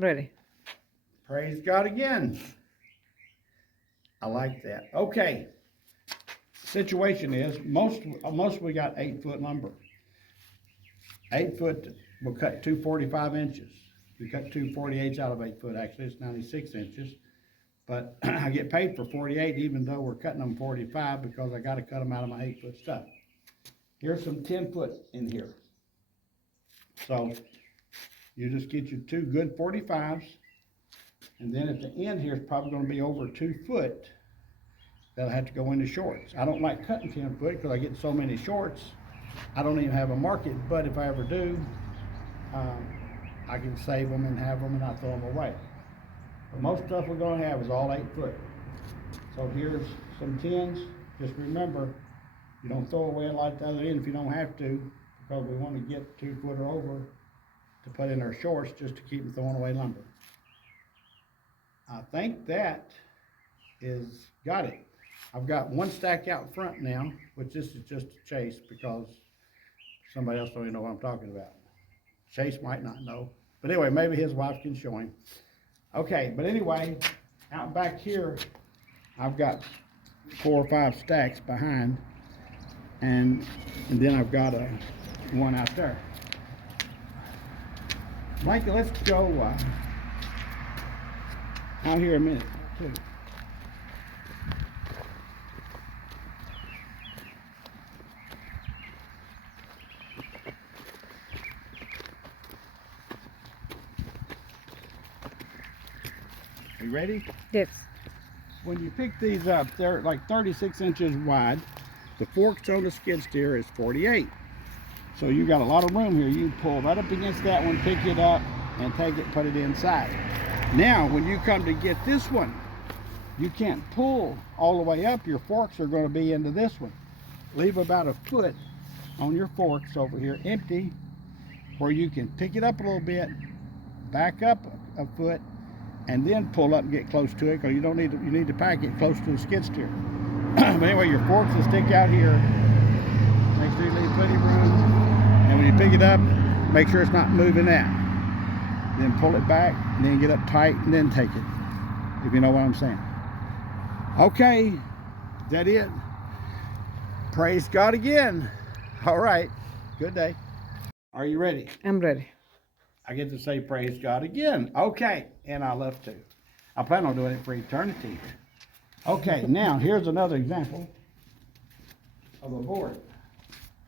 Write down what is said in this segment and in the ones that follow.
Ready. Praise God again. I like that. Okay. Situation is most we got 8-foot lumber. 8-foot will cut 245 inches. We cut 248s out of 8 foot. Actually, it's 96 inches. But I get paid for 48 even though we're cutting them 45 because I got to cut them out of my 8-foot stuff. Here's some 10-foot in here. So you just get your 2 good 45s. And then at the end here is probably going to be over 2 foot. That'll have to go into shorts. I don't like cutting 10 foot because I get so many shorts. I don't even have a market, but if I ever do, I can save them and have them and not throw them away. But most stuff we're going to have is all 8 foot. So here's some 10s. Just remember, you don't throw away a lot at the other end if you don't have to, because we want to get 2 foot or over to put in our shorts just to keep them throwing away lumber. I think that is got it. I've got one stack out front now, which this is just a Chase because somebody else don't even know what I'm talking about. Chase might not know. But anyway, maybe his wife can show him. Okay, but anyway, out back here, I've got 4 or 5 stacks behind, and then I've got one out there. Mikey, let's go out here a minute, too. Are you ready? Yes. When you pick these up, they're like 36 inches wide. The forks on the skid steer is 48. So you got a lot of room here. You can pull right up against that one, pick it up, and take it, put it inside. Now, when you come to get this one, you can't pull all the way up. Your forks are going to be into this one. Leave about a foot on your forks over here, empty, where you can pick it up a little bit, back up a foot, and then pull up and get close to it, because you need to pack it close to the skid steer. But anyway, your forks will stick out here. Make sure you leave plenty of room. And when you pick it up, make sure it's not moving out. Then pull it back, and then get up tight, and then take it, if you know what I'm saying. Okay, is that it? Praise God again. All right, good day. Are you ready? I'm ready. I get to say praise God again. Okay, and I love to. I plan on doing it for eternity. Okay, now here's another example of a board.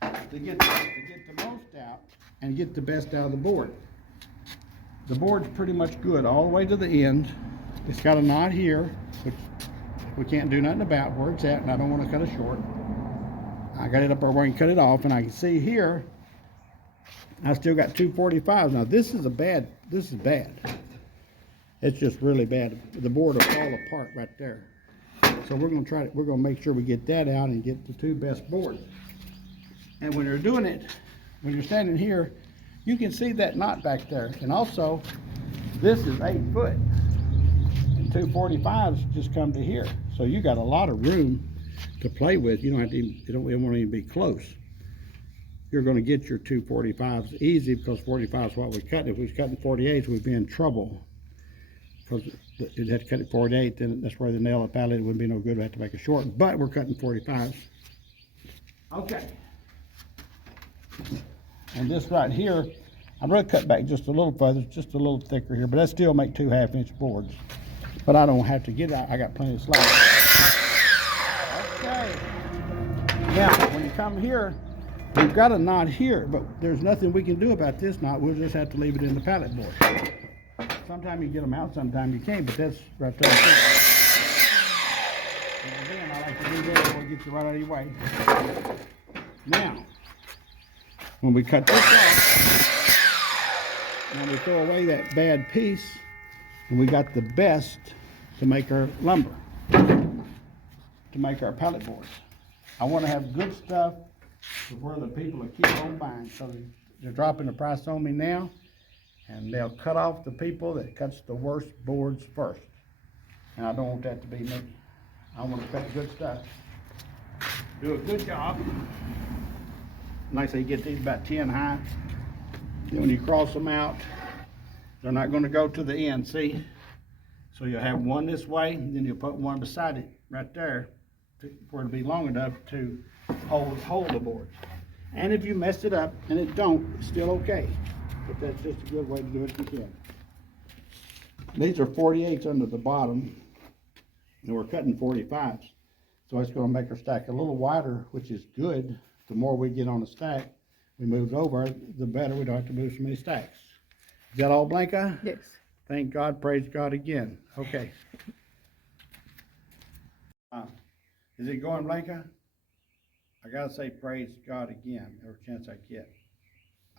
To get the most out and get the best out of the board. The board's pretty much good all the way to the end. It's got a knot here, which we can't do nothing about where it's at, and I don't want to cut it short. I got it up where I can cut it off, and I can see here I still got 245s. Now this is bad. It's just really bad. The board will fall apart right there. So we're gonna make sure we get that out and get the 2 best boards. And when you're doing it, when you're standing here, you can see that knot back there. And also, this is 8 foot. And 245s just come to here. So you got a lot of room to play with. You don't have to even, it won't even be close. You're going to get your 245s easy, because 45 is what we cut. If we was cutting 48s, we'd be in trouble, because you'd have to cut it 48, then that's where the nail of the pallet wouldn't be no good. We have to make it short, but we're cutting 45s. Okay. And this right here, I'd rather cut back just a little further, just a little thicker here, but that still make 2 half-inch boards. But I don't have to get out. I got plenty of slack. Okay. Now, when you come here, we've got a knot here, but there's nothing we can do about this knot. We'll just have to leave it in the pallet board. Sometimes you get them out, sometimes you can't, but that's right there. And again, I like to do that before it gets you right out of your way. Now, when we cut this off, now we throw away that bad piece, and we got the best to make our lumber, to make our pallet boards. I want to have good stuff to where the people will keep on buying. So they're dropping the price on me now, and they'll cut off the people that cuts the worst boards first. And I don't want that to be me. I want to cut good stuff, do a good job. Like I say, you get these about 10 high. Then when you cross them out, They're not gonna go to the end, see? So you'll have one this way, and then you'll put one beside it, right there, for it to be long enough to hold the boards. And if you mess it up and it don't, it's still okay. But that's just a good way to do it if you can. These are 48s under the bottom, and we're cutting 45s. So it's gonna make our stack a little wider, which is good. The more we get on the stack, we move over, the better. We don't have to move so many stacks. Is that all, Blanca? Yes. Thank God, praise God again. Okay. Is it going, Blanca? I gotta say praise God again every chance I get.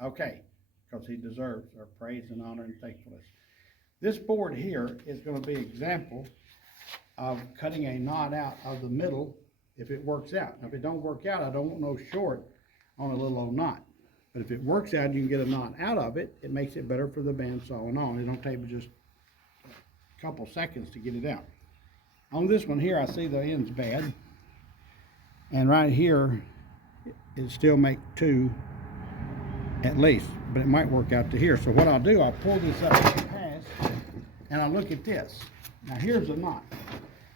Okay, because he deserves our praise and honor and thankfulness. This board here is gonna be an example of cutting a knot out of the middle if it works out. Now, if it don't work out, I don't want no short on a little old knot. But if it works out, you can get a knot out of it, it makes it better for the bandsawing on. It don't take but just a couple seconds to get it out. On this one here, I see the end's bad. And right here, it still make 2 at least, but it might work out to here. So what I'll do, I'll pull this up past, and I'll look at this. Now here's a knot.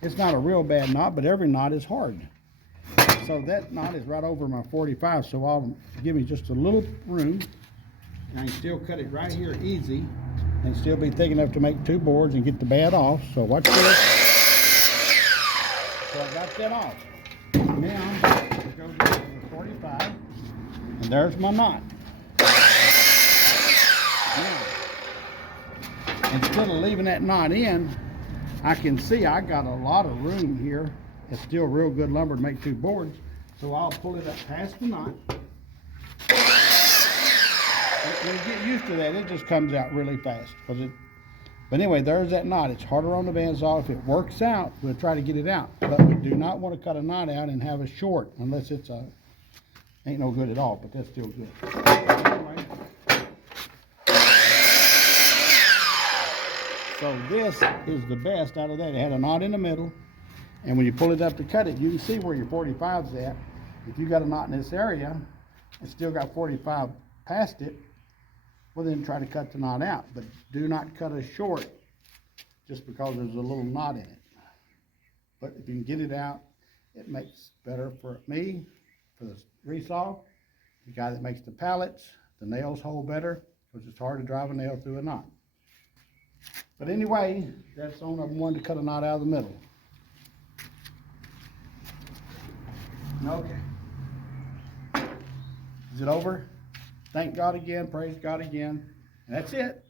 It's not a real bad knot, but every knot is hard. So that knot is right over my 45, so I'll give me just a little room, and I can still cut it right here easy, and still be thick enough to make 2 boards and get the bad off. So watch this. So I got that off. Now, it goes into the 45, and there's my knot. Now, instead of leaving that knot in, I can see I got a lot of room here. It's still real good lumber to make 2 boards, so I'll pull it up past the knot. When you get used to that, it just comes out really fast. But anyway, there's that knot. It's harder on the bandsaw. If it works out, we'll try to get it out. But we do not want to cut a knot out and have a short unless it's ain't no good at all, but that's still good. Anyway. So this is the best out of that. It had a knot in the middle, and when you pull it up to cut it, you can see where your 45's at. If you got a knot in this area and still got 45 past it, well then try to cut the knot out. But do not cut a short just because there's a little knot in it. But if you can get it out, it makes better for me, for the resaw, the guy that makes the pallets. The nails hold better because it's hard to drive a nail through a knot. But anyway, that's on one to cut a knot out of the middle. Okay. Is it over? Thank God again, praise God again. And that's it.